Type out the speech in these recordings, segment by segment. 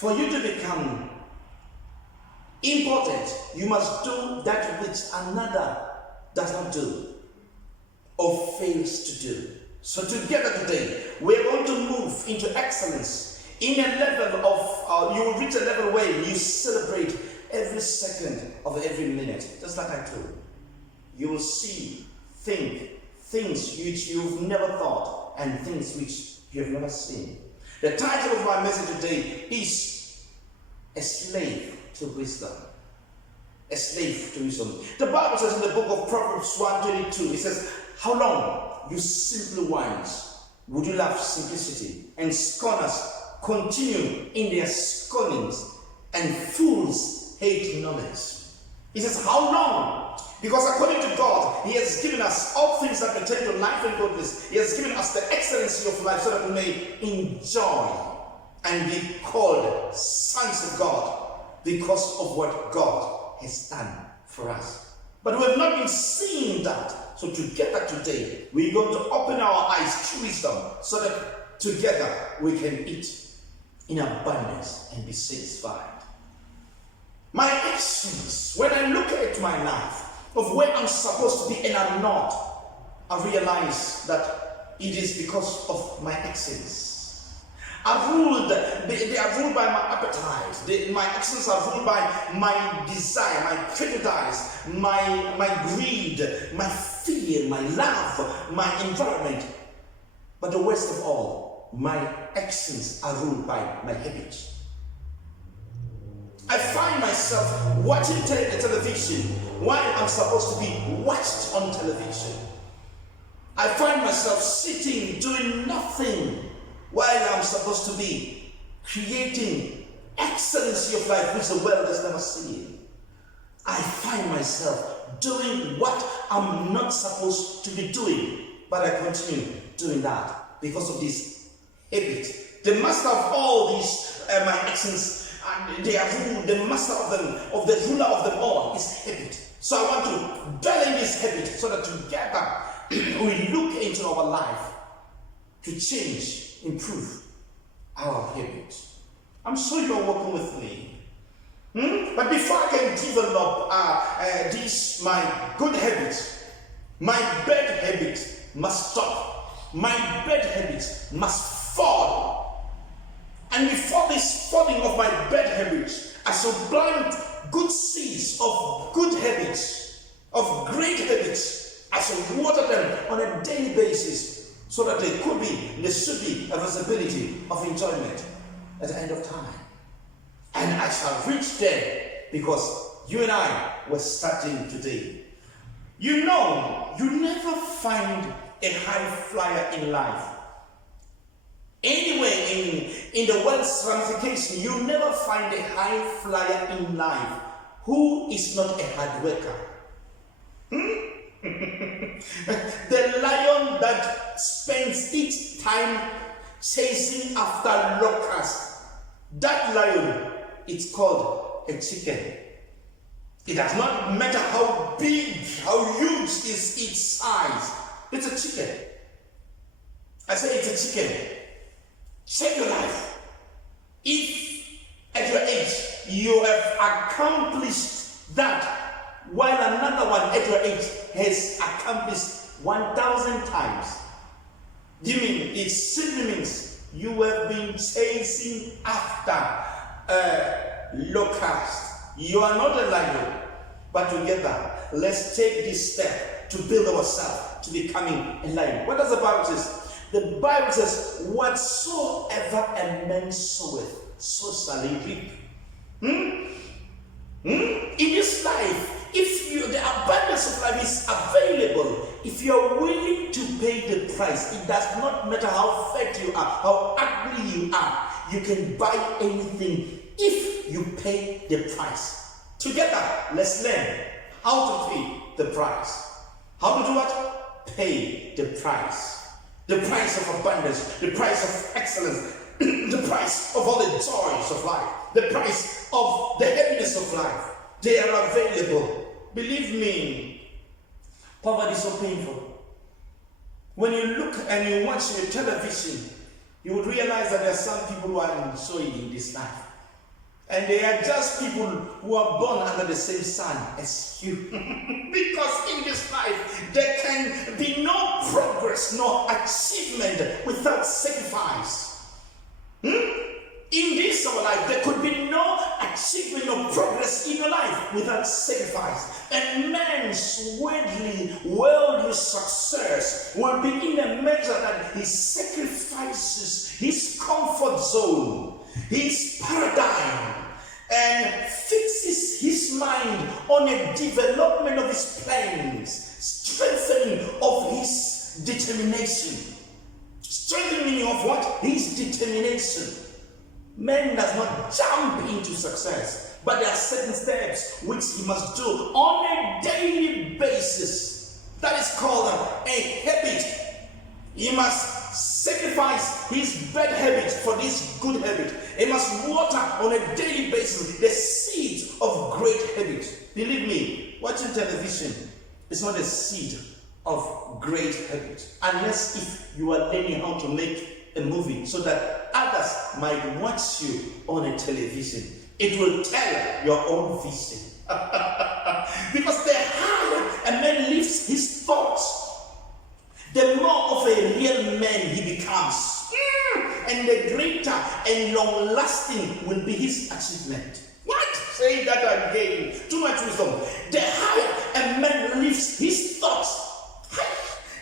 For you to become important, you must do that which another does not do or fails to do. So together today, we're going to move into excellence in a level of, you will reach a level where you celebrate every second of every minute, just like I told. You will see, think, things which you've never thought and things which you have never seen. The title of my message today is A Slave to Wisdom. A slave to wisdom. The Bible says in the book of Proverbs 1:22, it says, how long, you simple ones, would you love simplicity, and scorners continue in their scornings, and fools hate knowledge. He says, how long? Because according to God, He has given us all things that pertain to life and godliness. He has given us the excellency of life so that we may enjoy and be called sons of God because of what God has done for us. But we have not been seeing that. So together today, we're going to open our eyes to wisdom so that together we can eat in abundance and be satisfied. My actions, when I look at my life, of where I'm supposed to be and I'm not, I realize that it is because of my actions. They are ruled by my appetite. My actions are ruled by my desire, my prejudice, my greed, my fear, my love, my environment. But the worst of all, my actions are ruled by my habits. I find myself watching television while I'm supposed to be watched on television. I find myself sitting doing nothing while I'm supposed to be creating excellency of life which the world has never seen. I find myself doing what I'm not supposed to be doing, but I continue doing that because of this habit. The master of all these my actions, and they are ruled, the master of them, of the ruler of them all, is habit. So I want to dwell in this habit so that together we look into our life to change, improve our habit. I'm sure you're working with me. But before I can develop these my good habits, my bad habits must stop. My bad habits must fall. And before this falling of my bad habits, I shall plant good seeds of good habits, of great habits. I shall water them on a daily basis so that there should be a visibility of enjoyment at the end of time. And I shall reach there because you and I were starting today. You know, you never find a high flyer in life. Anyway, in the world's ramification, you never find a high flyer in life who is not a hard worker. The lion that spends its time chasing after locusts, that lion, it's called a chicken. It does not matter how big, how huge is its size. It's a chicken. I say it's a chicken. Check your life. If at your age you have accomplished that, while another one at your age has accomplished 1,000 times, it simply means you have been chasing after locust. You are not a lion, but together, let's take this step to build ourselves to becoming a lion. What does the Bible say? The Bible says, whatsoever a man soweth, so shall he reap. In this life, the abundance of life is available, if you are willing to pay the price, it does not matter how fat you are, how ugly you are, you can buy anything if you pay the price. Together, let's learn how to pay the price. How to do what? Pay the price. The price of abundance, the price of excellence, the price of all the joys of life, the price of the happiness of life. They are available. Believe me, poverty is so painful. When you look and you watch your television, you would realize that there are some people who are enjoying this life. And they are just people who are born under the same sun as you. Because in this life, there can be no progress, no achievement without sacrifice. In this our life, there could be no achievement or progress in your life without sacrifice. And man's worldly success will be in a measure that he sacrifices his comfort zone, his paradigm, and fixes his mind on a development of his plans, strengthening of his determination. Strengthening of what? His determination. Man does not jump into success, but there are certain steps which he must do on a daily basis. That is called a habit. He must sacrifice his bad habit for this good habit. He must water on a daily basis the seed of great habits. Believe me, watching television is not a seed of great habits, unless if you are learning how to make a movie so that others might watch you on a television. It will tell your own vision. Because the higher a man lifts his thoughts, the more of a real man he becomes. And the greater and long-lasting will be his achievement. What? Say that again. Too much wisdom. The higher a man lifts his thoughts,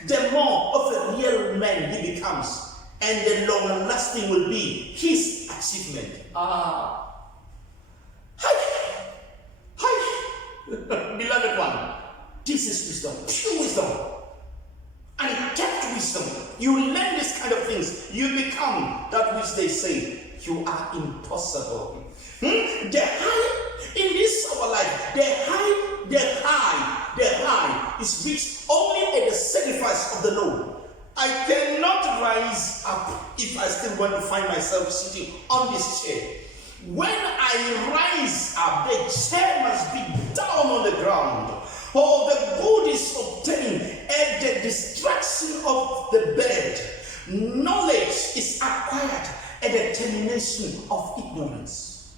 the more of a real man he becomes. And the long-lasting will be his achievement. Beloved one, this is wisdom, pure wisdom, untapped wisdom. You learn this kind of things, you become that which they say you are impossible. The high in this our life, the high is reached only at the sacrifice of the low. I cannot rise up if I still want to find myself sitting on this chair. When I rise up, the chair must be down on the ground. For the good is obtained at the distraction of the bed. Knowledge is acquired at the termination of ignorance.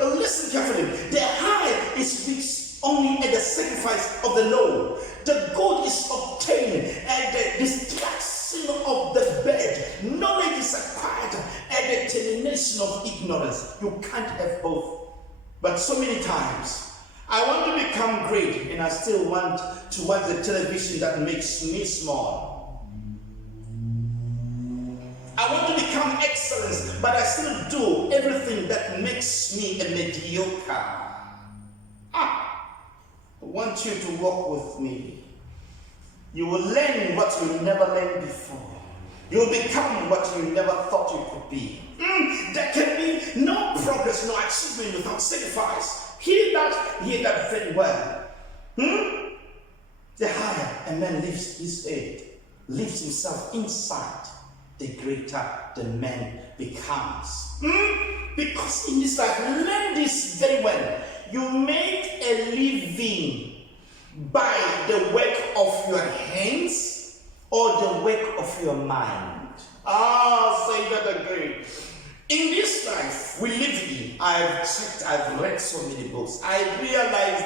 Listen carefully. The high is reached only at the sacrifice of the low. The good is obtained at the distraction of the bed. Knowledge is acquired at the termination of ignorance. You can't have both. But so many times, I want to become great and I still want to watch the television that makes me small. I want to become excellence, but I still do everything that makes me a mediocre. I want you to walk with me. You will learn what you never learned before. You will become what you never thought you could be. There can be no progress, no achievement without sacrifice. Hear that very well. The higher a man lifts his head, lifts himself inside, the greater the man becomes. Because in this life, learn this very well. You make a living by the work of your hands or the work of your mind. Say that again. In this life we live in, I've read so many books. I realize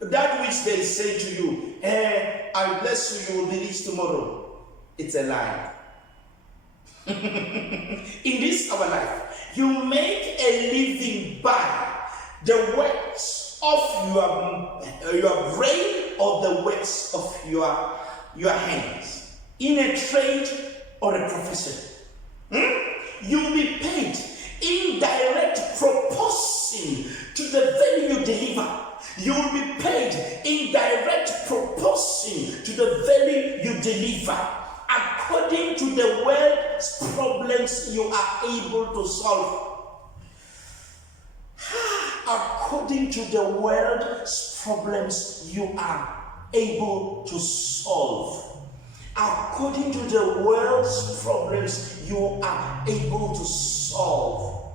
that which they say to you, I bless you, you will be rich tomorrow. It's a lie. In this our life, you make a living by the works of your brain or the works of your hands, in a trade or a profession. You will be paid in direct proportion to the value you deliver. You will be paid in direct proportion to the value you deliver, according to the world's problems you are able to solve. According to the world's problems you are able to solve. According to the world's problems you are able to solve.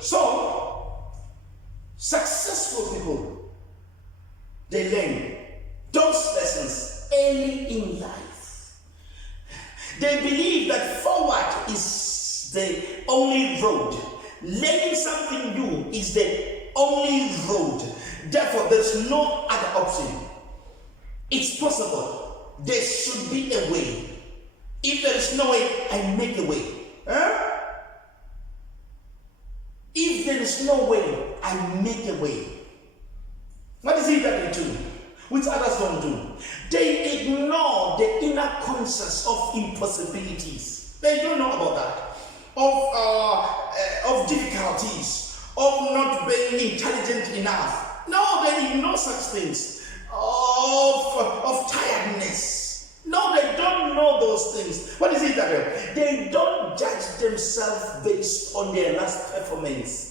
So, successful people, they learn those lessons early in life. They believe that forward is the only only road. Learning something new is the only road. Therefore, there's no other option. It's possible. There should be a way. If there is no way, I make a way. If there is no way, I make a way. What is it that they do, which others don't do? They ignore the inner conscience of impossibilities. They don't know about that. Of difficulties, of not being intelligent enough. No, they ignore such things. Of tiredness. No, they don't know those things. What is it that they don't judge themselves based on their last performance?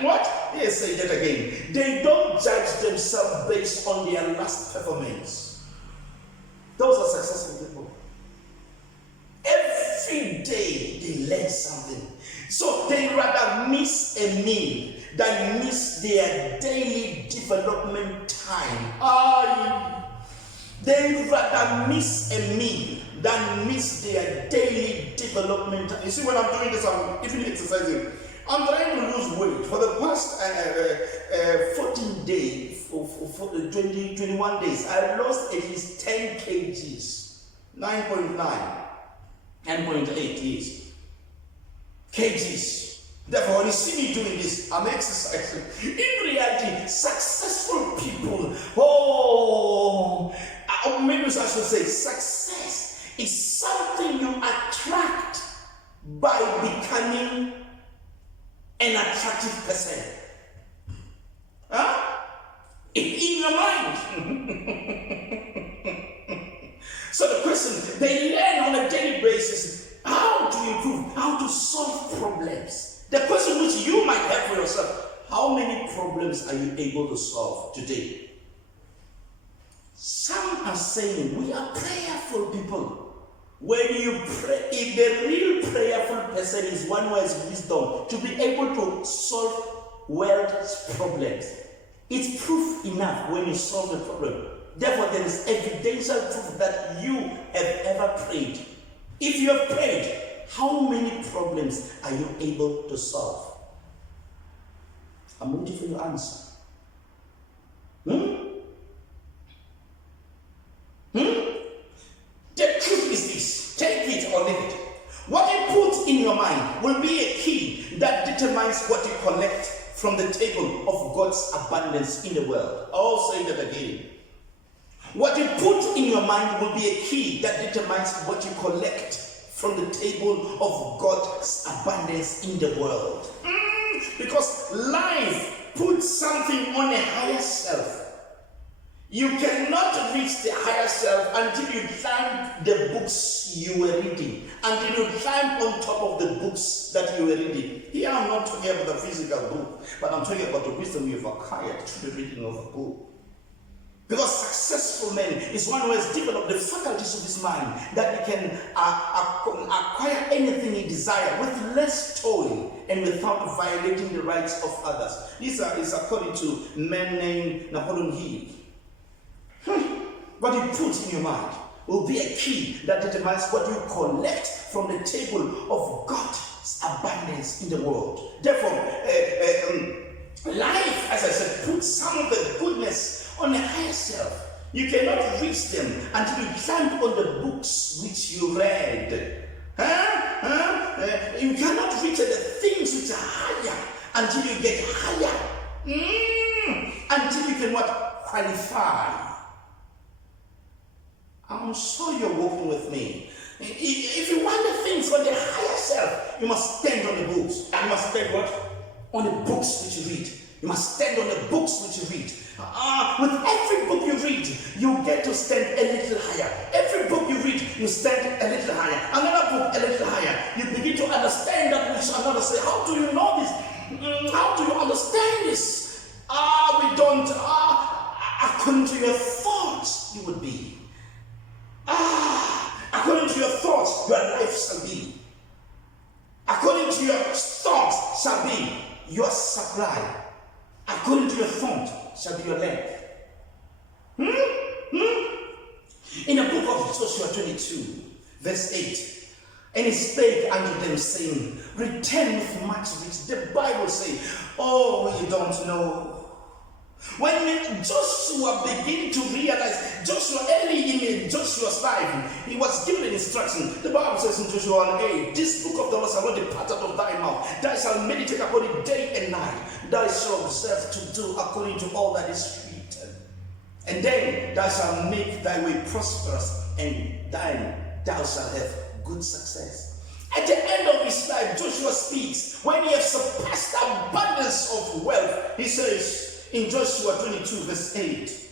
What? Yes, say that again. They don't judge themselves based on their last performance. Those are successful people. Every day they learn something. So they rather miss a meal than miss their daily development time. They rather miss a meal than miss their daily development time. You see, when I'm doing this, I'm even exercising. I'm trying to lose weight. For the past 14 days, for 21 days, I lost at least 10 kgs. 9.8 years. Kgs. Therefore, when you see me doing this, I'm exercising. In reality, successful people, maybe I should say, success is something you attract by becoming an attractive person. In your mind. So the question, they learn on a daily basis how to improve, how to solve problems. The question which you might have for yourself, how many problems are you able to solve today? Some are saying we are prayerful people. When you pray, if the real prayerful person is one who has wisdom to be able to solve world's problems, it's proof enough when you solve the problem. Therefore, there is evidential proof that you have ever prayed. If you have prayed, how many problems are you able to solve? I'm waiting for your answer. The truth is this. Take it or leave it. What you put in your mind will be a key that determines what you collect from the table of God's abundance in the world. I'll say that again. What you put in your mind will be a key that determines what you collect from the table of God's abundance in the world. Because life puts something on a higher self. You cannot reach the higher self until you climb the books you were reading, until you climb on top of the books that you were reading. Here I'm not talking about the physical book, but I'm talking about the wisdom you've acquired through the reading of a book. Because successful man is one who has developed the faculties of his mind that he can acquire anything he desires with less toil and without violating the rights of others. This is according to a man named Napoleon Hill. What you put in your mind will be a key that determines what you collect from the table of God's abundance in the world. Therefore, life, as I said, puts some of the goodness on a higher self. You cannot reach them until you climb on the books which you read. You cannot reach the things which are higher until you get higher. Until you can what? Qualify. I'm sure you're walking with me. If you want the things on the higher self, you must stand on the books. You must stand what? On the books which you read. You must stand on the books which you read. With every book you read, you get to stand a little higher. Every book you read, you stand a little higher. Another book, a little higher. You begin to understand that which another say. How do you know this? How do you understand this? We don't. According to your thoughts, you would be. According to your thoughts, your life shall be. According to your thoughts shall be your supply. According to your thought shall be your length. In the book of Joshua 22, verse 8, And he spake unto them, saying, return with much riches. The Bible says, oh, you don't know. When Joshua began to realize, Joshua early in Joshua's life, he was given an instruction. The Bible says in Joshua 1:8, this book of the law shall not depart out of thy mouth. Thou shalt meditate upon it day and night. Thou shalt observe to do according to all that is written. And then thou shalt make thy way prosperous, and then thou shalt have good success. At the end of his life, Joshua speaks, when he has surpassed abundance of wealth, he says, in Joshua 22 verse 8,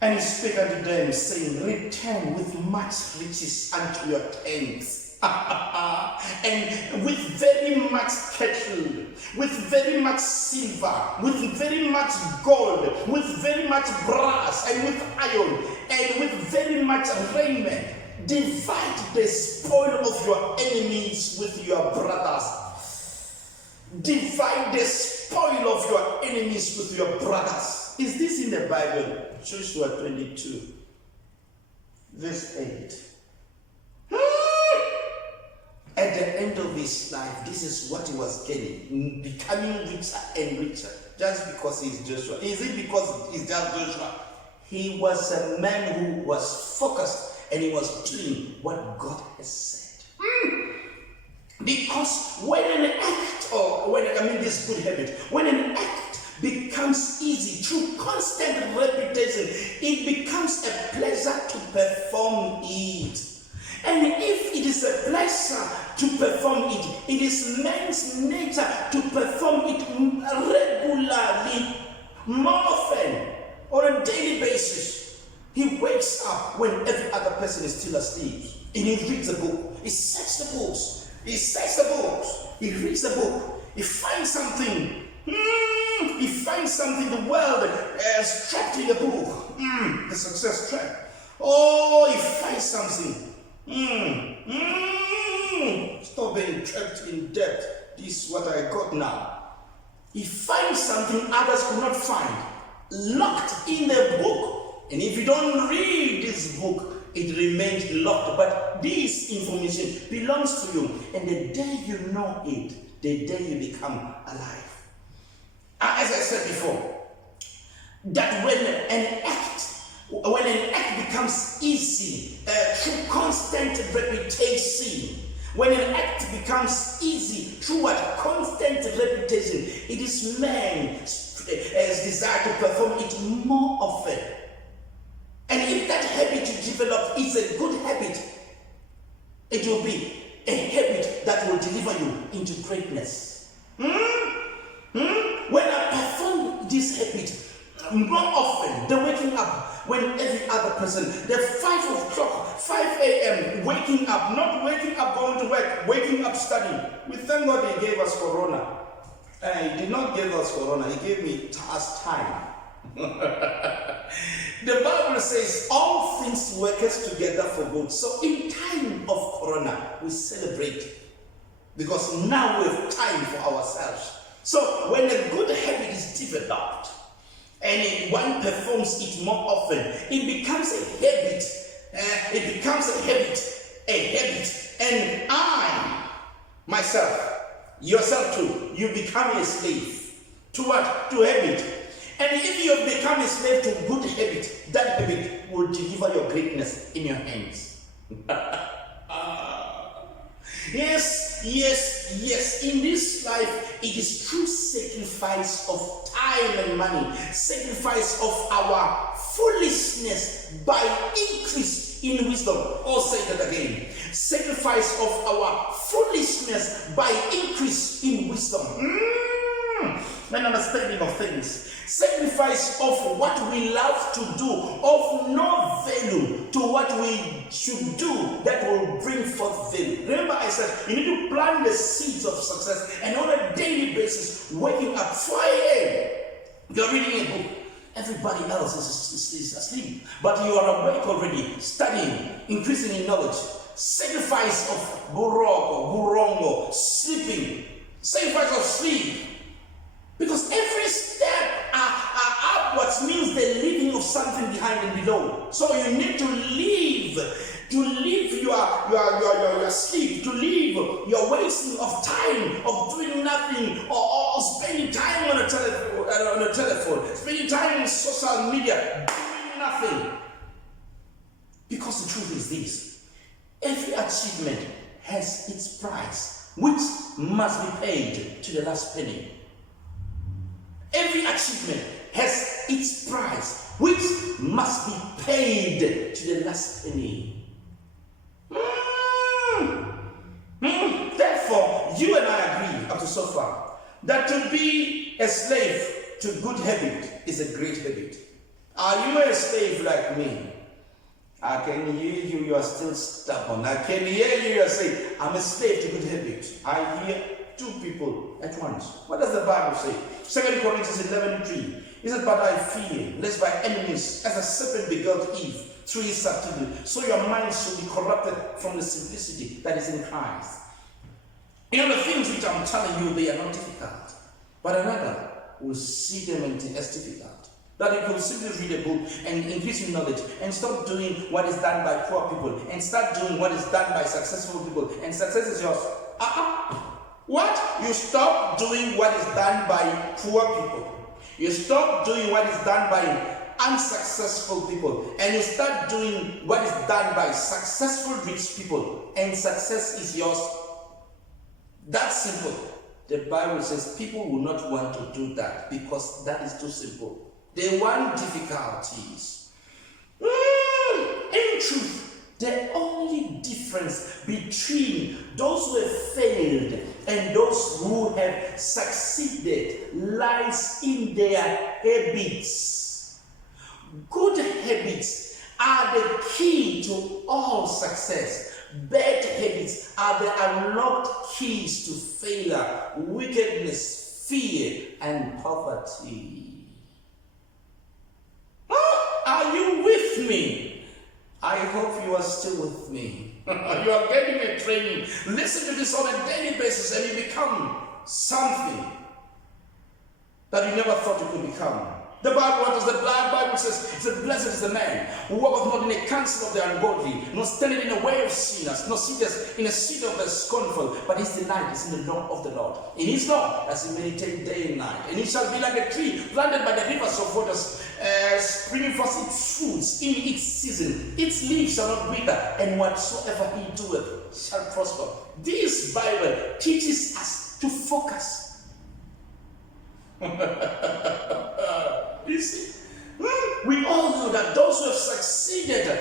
and he spake unto them, saying, return with much riches unto your tents, and with very much cattle, with very much silver, with very much gold, with very much brass, and with iron, and with very much raiment. Divide the spoil of your enemies with your brothers. Divide the spoil of your enemies with your brothers. Is this in the Bible? Joshua 22, verse 8. At the end of his life, this is what he was getting, becoming richer and richer, just because he's Joshua. Is it because he's just Joshua? He was a man who was focused, and he was doing what God has said. Because when an act, this good habit, when an act becomes easy through constant repetition, it becomes a pleasure to perform it. And if it is a pleasure to perform it, it is man's nature to perform it regularly, more often, on a daily basis. He wakes up when every other person is still asleep, and he reads a book. He sets the books. He sets the books. He reads the book. He finds something. He finds something the world has trapped in the book. The success trap. Oh, he finds something. Stop being trapped in debt. This is what I got now. He finds something others could not find, locked in the book. And if you don't read this book, it remains locked. But this information belongs to you. And the day you know it, the day you become alive. As I said before, that when an act becomes easy through constant repetition, when an act becomes easy through constant repetition, it is man's desire to perform it more often. And if that habit you develop is a good habit, it will be a habit that will deliver you into greatness. When I perform this habit more often, the waking up, when every other person, the 5 o'clock, 5 a.m., waking up, not waking up going to work, waking up studying. We thank God He gave us Corona. He did not give us Corona, He gave me time. The Bible says all things work together for good. So in time of Corona, we celebrate, because now we have time for ourselves. So when a good habit is developed and one performs it more often, it becomes a habit. And I, myself, yourself too, you become a slave to what? To habit. And if you have become a slave to good habit, that habit will deliver your greatness in your hands. Yes. In this life, it is true sacrifice of time and money, sacrifice of our foolishness by increase in wisdom. I'll say that again. Sacrifice of our foolishness by increase in wisdom. An understanding of things. Sacrifice of what we love to do, of no value, to what we should do that will bring forth value. Remember I said, you need to plant the seeds of success, and on a daily basis, waking up 5 a.m., you're reading a book. Everybody else is asleep, but you are awake already, studying, increasing in knowledge. Sacrifice of burongo, sleeping. Sacrifice of sleep. Because every step upwards means the leaving of something behind and below. So you need to leave to live your sleep, to live your wasting of time, of doing nothing, or spending time on a telephone, spending time on social media, doing nothing. Because the truth is this: every achievement has its price, which must be paid to the last penny. Every achievement has its price, which must be paid to the last penny. Therefore, you and I agree up to so far that to be a slave to good habit is a great habit. Are you a slave like me? I can hear you, you are still stubborn. I can hear you are saying, I'm a slave to good habit. I hear two people at once. What does the Bible say? 2 Corinthians 11:3. It says, but I fear, lest by enemies, as a serpent beguiled Eve through his subtlety, so your minds should be corrupted from the simplicity that is in Christ. You know, the things which I'm telling you, they are not difficult. But another will see them as difficult. That you can simply read a book and increase in knowledge and stop doing what is done by poor people and start doing what is done by successful people, and success is yours. What? You stop doing what is done by poor people. You stop doing what is done by unsuccessful people, and you start doing what is done by successful rich people, and success is yours. That's simple. The Bible says people will not want to do that because that is too simple. They want difficulties. In truth, the only difference between those who have failed and those who have succeeded lies in their habits. Good habits are the key to all success. Bad habits are the unlocked keys to failure, wickedness, fear, and poverty. Are you with me? I hope you are still with me. You are getting a training. Listen to this on a daily basis and you become something that you never thought you could become. The Bible says, blessed is the man who walketh not in the counsel of the ungodly, nor standeth in the way of sinners, nor sitteth in the seat of the scornful, but his delight is in the law of the Lord. In his law as he meditate day and night. And he shall be like a tree planted by the rivers of waters, springing forth its fruits in its season. Its leaves shall not wither, and whatsoever he doeth shall prosper. This Bible teaches us to focus. You see, we all know that those who have succeeded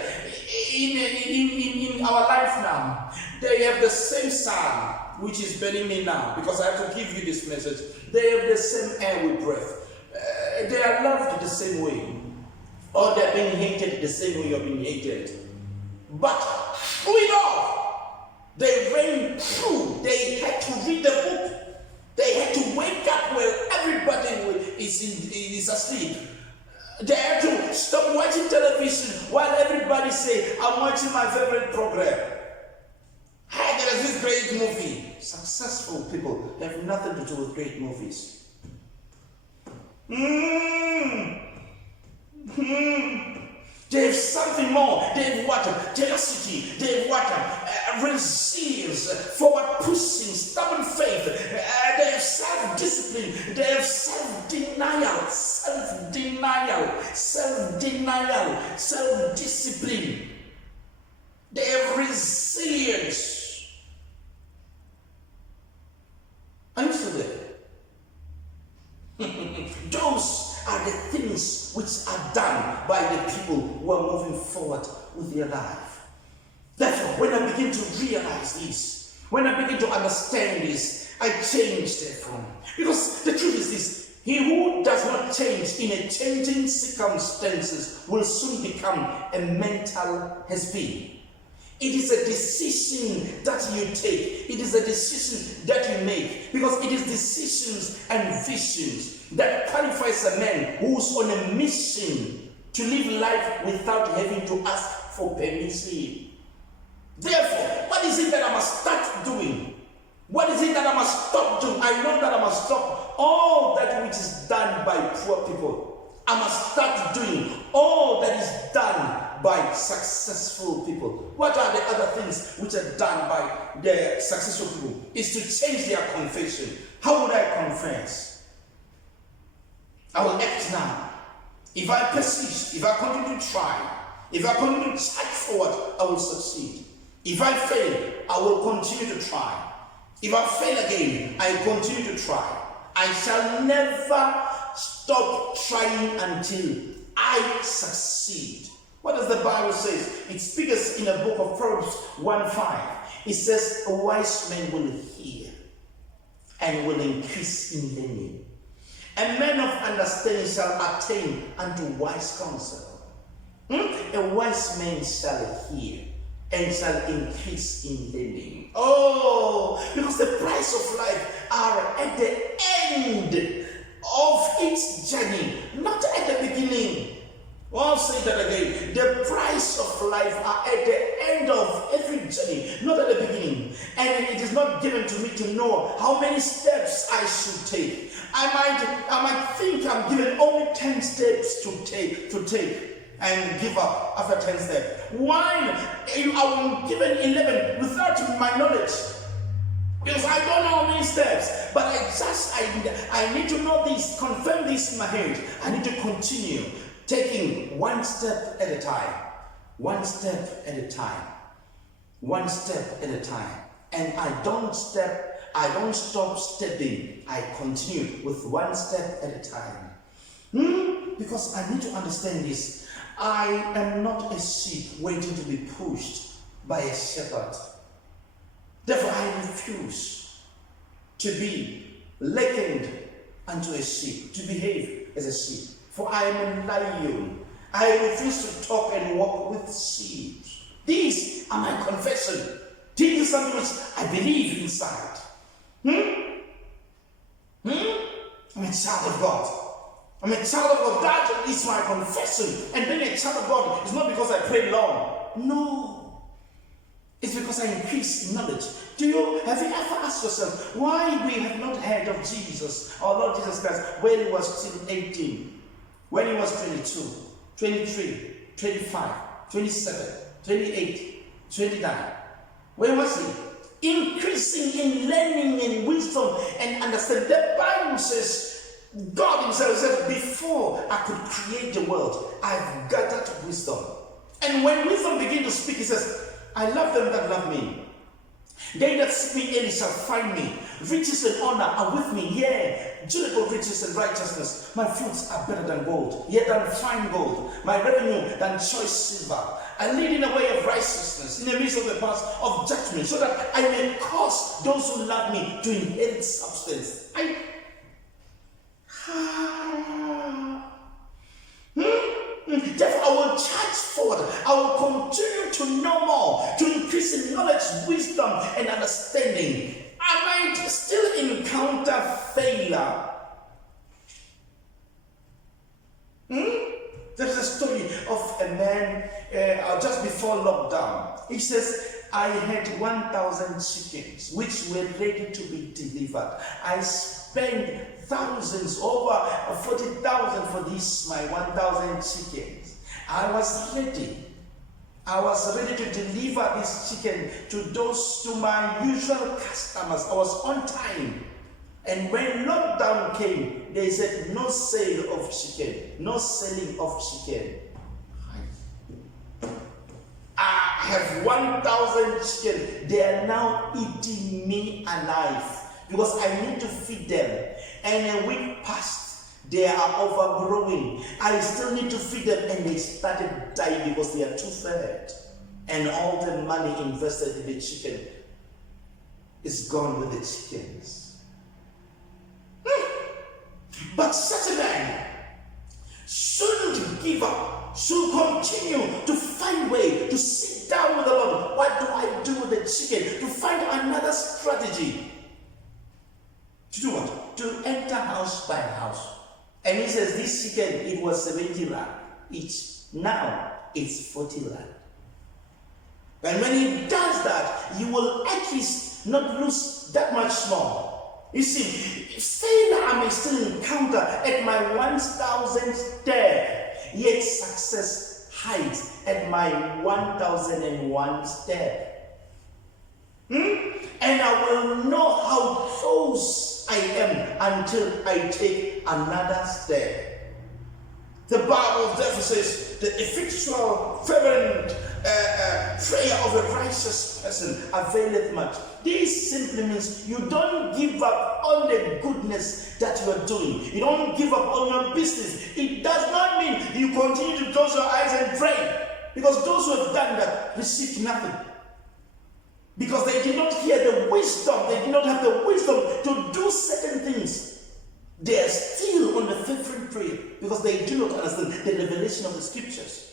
in our life now, they have the same sun which is burning me now, because I have to give you this message. They have the same air we breathe. They are loved the same way, or they are being hated the same way you are being hated. But through it all, they ran through. They had to read the book. They had to wake up where everybody is asleep. They had to stop watching television while everybody say, I'm watching my favorite program. Hey, there is this great movie. Successful people have nothing to do with great movies. They have something more. They have what? Tenacity. They have what? Resilience, forward pushing, stubborn faith. They have self-discipline. They have self-denial, self-discipline. They have resilience. Are you still there? Those are the things which are done by the people who are moving forward with their life. Therefore, when I begin to realize this, when I begin to understand this, I change therefrom. Because the truth is this: he who does not change in a changing circumstances will soon become a mental has-been. It is a decision that you take. It is a decision that you make. Because it is decisions and visions that qualifies a man who's on a mission to live life without having to ask for permission. Therefore, what is it that I must start doing? What is it that I must stop doing? I know that I must stop all that which is done by poor people. I must start doing all that is done by successful people. What are the other things which are done by the successful people? Is to change their confession. How would I confess? I will act now. If I persist, if I continue to try, if I continue to charge forward, I will succeed. If I fail, I will continue to try. If I fail again, I continue to try. I shall never stop trying until I succeed. What does the Bible say? It speaks in the book of Proverbs 1:5. It says, a wise man will hear and will increase in learning. A man of understanding shall attain unto wise counsel. A wise man shall hear and shall increase in learning. Oh, because the price of life are at the end of its journey, not at the beginning. I'll say that again. The price of life are at the end of every journey, not at the beginning. And it is not given to me to know how many steps I should take. I might think I'm given only 10 steps to take and give up after 10 steps. While I'm given 11 without my knowledge. Because I don't know how many steps, but I need to know this, confirm this in my head. I need to continue taking one step at a time, one step at a time, one step at a time. And I don't stop stepping. I continue with one step at a time. Because I need to understand this. I am not a sheep waiting to be pushed by a shepherd. Therefore, I refuse to be likened unto a sheep, to behave as a sheep. For I am a lion. I refuse to talk and walk with sheep. These are my confession. This is something which I believe inside. I'm a child of God. I'm a child of God. That is my confession. And being a child of God is not because I pray long. No. It's because I increase in knowledge. Have you ever asked yourself why we have not heard of Jesus, our Lord Jesus Christ, when he was still 18, when he was 22, 23, 25, 27, 28, 29? Where was he? Increasing in learning and wisdom and understanding. The Bible says, God himself said, before I could create the world, I've gathered wisdom. And when wisdom begins to speak, he says, I love them that love me. They that seek me early shall find me. Riches and honor are with me, yea, durable riches and righteousness. My fruits are better than gold, yet than fine gold. My revenue than choice silver. I lead in a way of righteousness, in the midst of the paths of judgment, so that I may cause those who love me to inherit substance. Therefore, I will charge forward. I will continue to know more, to increase in knowledge, wisdom, and understanding. I might still encounter failure. There is a story of a man just before lockdown. He says, I had 1,000 chickens which were ready to be delivered. I spent thousands, over 40,000 for this, my 1,000 chickens. I was ready. I was ready to deliver this chicken to my usual customers. I was on time. And when lockdown came, they said no sale of chicken, no selling of chicken. I have 1,000 chicken. They are now eating me alive because I need to feed them. And a week passed, they are overgrowing. I still need to feed them, and they started dying because they are too fat. And all the money invested in the chicken is gone with the chickens. But such a man shouldn't give up, should continue to find way, to sit down with the Lord. What do I do with the chicken? To find another strategy. To do what? To enter house by house. And he says this chicken, it was 70 rand each. Now it's 40 rand. And when he does that, he will at least not lose that much more. You see, failure I may still encounter at my 1,000th step, yet success height at my 1001 step. And I will know how close I am until I take another step. The Bible therefore says the effectual, fervent prayer of a righteous person availeth much. This simply means you don't give up on the goodness that you are doing. You don't give up on your business. It does not mean you continue to close your eyes and pray, because those who have done that receive nothing. Because they did not hear the wisdom, they did not have the wisdom to do certain things. They are still on the fervent prayer because they do not understand the revelation of the scriptures.